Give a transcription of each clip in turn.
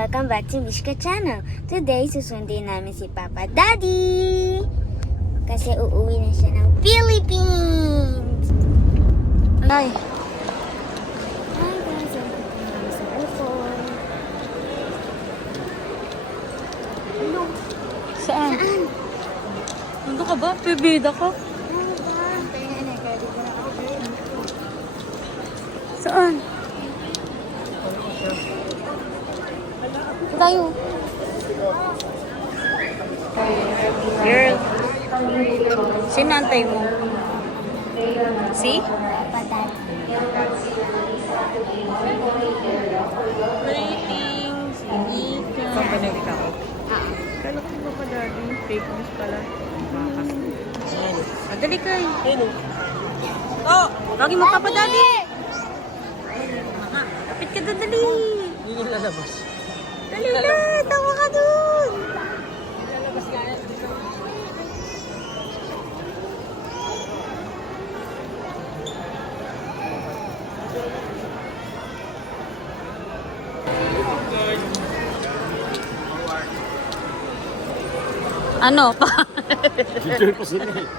welcome back to Mishka Channel. Today, susundin namin si Papa Daddy. Kasi uuwi na siya ng Philippines. Ay. Hi guys, welcome namin sa airport. Ano? Saan? Ano ka ba? Pibida ka? Ano ba? Saan? Tayo. Girl. Sinantay mo? See? Papa Daddy. Greetings. Inita. Pampanagit ako. Kala ko ba pa daddy? Fake news pala. Madali kayo. Ayun o. Oh! Lagi mo pa daddy. Kapit ka doon, dali. Hindi nyo lalabas. Dali na, tawa ka doon. Lalabas nga yan. Ano pa? Picture pa sila eh.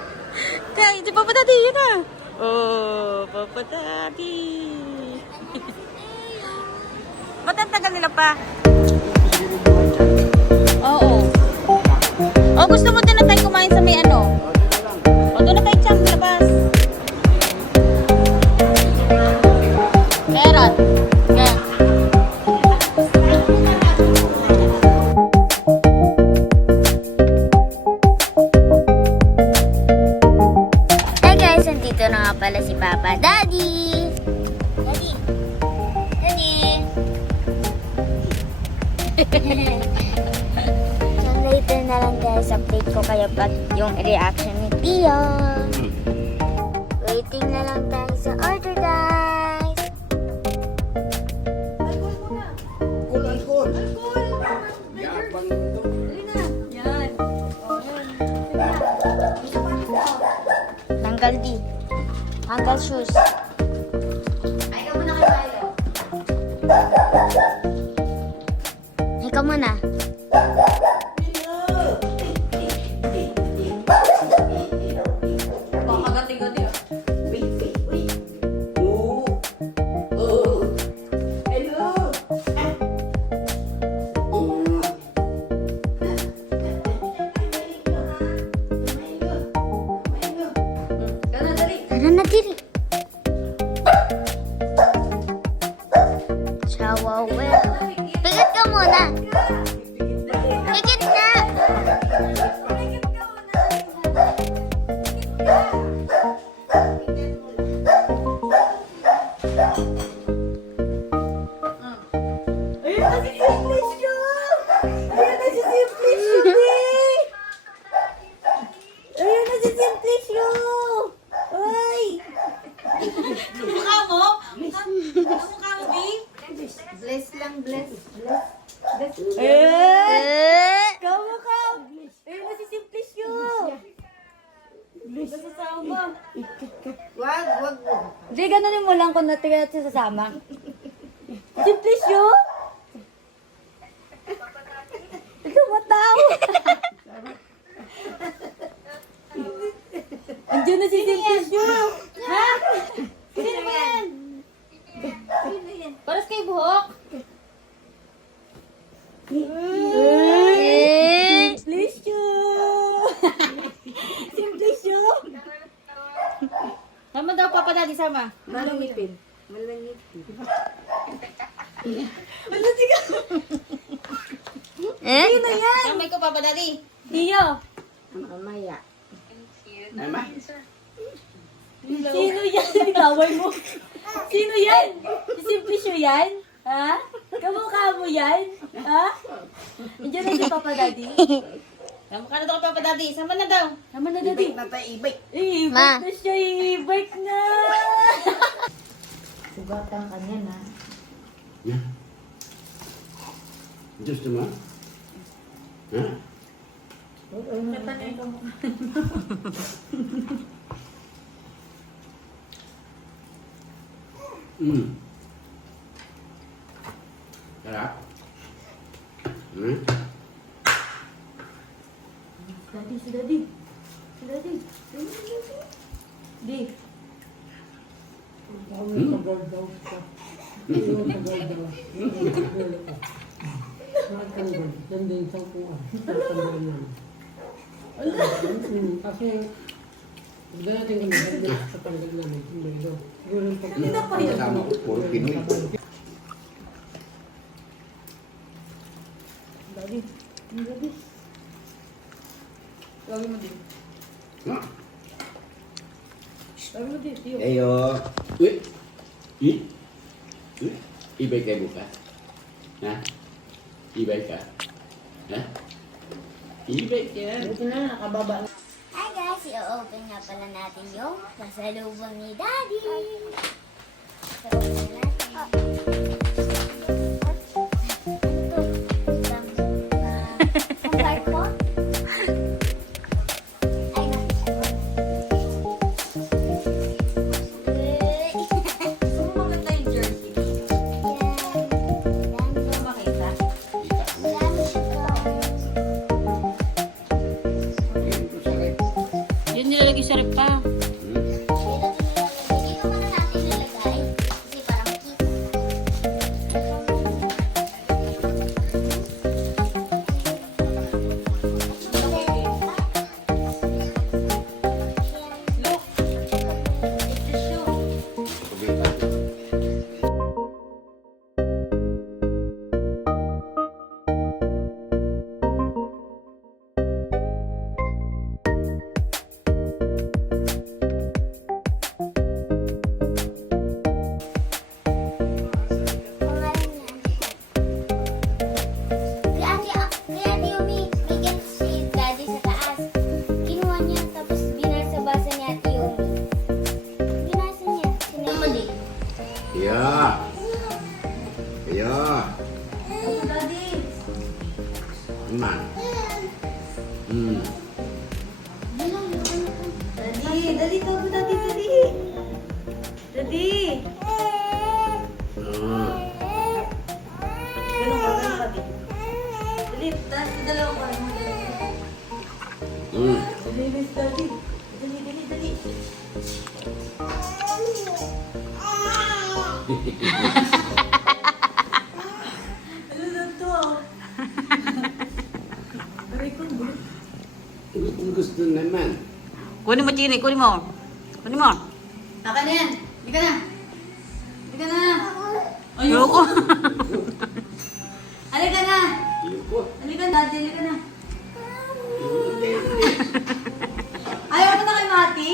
Kaya, di Papa Daddy, yun na. Oh, Papa Daddy. Ba't ang tagal nila pa? Oo. Oh, gusto mo doon na tayo kumain sa may ano? O, doon na tayo tiyang labas. Meron. Okay. Hey guys, nandito na nga pala si Papa Daddy. Daddy. Daddy. So later na lang guys, update ko kayo pag yung reaction ni Tio. Waiting na lang tayo sa order guys. Alcohol. Yabang ito. Tanggal di. Tanggal shoes. Ikaw muna. Gati-gati ah. Tara na diri. Chawawa. Pigit ka muna. Pigit na. Ayun na si Simplicio! Ayun na si Simplicio! Ayun na si Simplicio! Ay! Mukha mo? Mukha mo, B? Bless lang, bless. Eh! Kamukha! Ayun na si Simplicio! Nasasama. Wag. Jay, ganunin mo lang kung natigat siya sasama. Simplicio? Tumataw! Andiyan na si Simplicio! Ha? Sino ba yan? Paras kay buhok? Simplicio! Simplicio! Sama daw Papa Daddy, sama. Malangipin. Eh? Sino yan? Samay ko Papa Daddy. Tiyo. Mamaya. Nama? Sino yan? Itaway mo. Sino yan? Si Simplicio yan? Ha? Kamukha mo yan? Ha? Andiyan na si Papa Daddy. Kamukha na daw kay Papa Daddy. Sama na daw. Sama na Daddy. Ibig na tayo, ibig. I-bike Ma. na siya. I-bike na. Sugatan ka niya na. Yan. Gusto mo? Ha? Sarap? Hmm? Daddy, si Daddy. Si Daddy. Di. Kasi dati kami sa panggal namin, siguro yung Kanina pa yan. Kasama ko, puro Pinoy. Daddy. Daddy. Tawagin mo din. Ha? Tawagin mo din, tiyo. Ayo. Uy. Uy. Uy. Ibay kayo bukas. Ha? Ibay ka. Ha? Ibay ka. Buti na, nakababa. Hi guys, i-open nga pala natin yung pasalubong ni Daddy. So, open na natin. Ang card ko? Ay, Gusto mo maganda yung jersey? Gusto mo makita? Kita mo. Ayun ko sa rep. Yun nilalagay sa rep pa. Hmm? Dito muna natin ilalagay kasi parang kita. Look. It's the shoe. Kumita. Pangalan niya. Kaya Ate Yumi, may gift si Daddy sa taas. Kinuha niya, tapos binasa-basa niya Ate Yumi. Binasa niya. Sinamali. Yeah. Yeah. Ano, Daddy? Man. Hmm. Daddy, Daddy, tawag mo Daddy, Daddy. Daddy. Ah. Ganun ka, Daddy. Dali, taas na dalawa ko. Hmm. Dali, Miss Daddy. Dali, dali, dali. Ano na to? Aray ko, gulo. Gusto naman. Kunin mo, Chini. Kunin mo. Kunin mo. Naka na yan. Hindi ka na. Hindi ka na. Ayoko. Halika na. Ayoko. Halika na, Daddy. Halika na. Ayaw mo na kay Mati?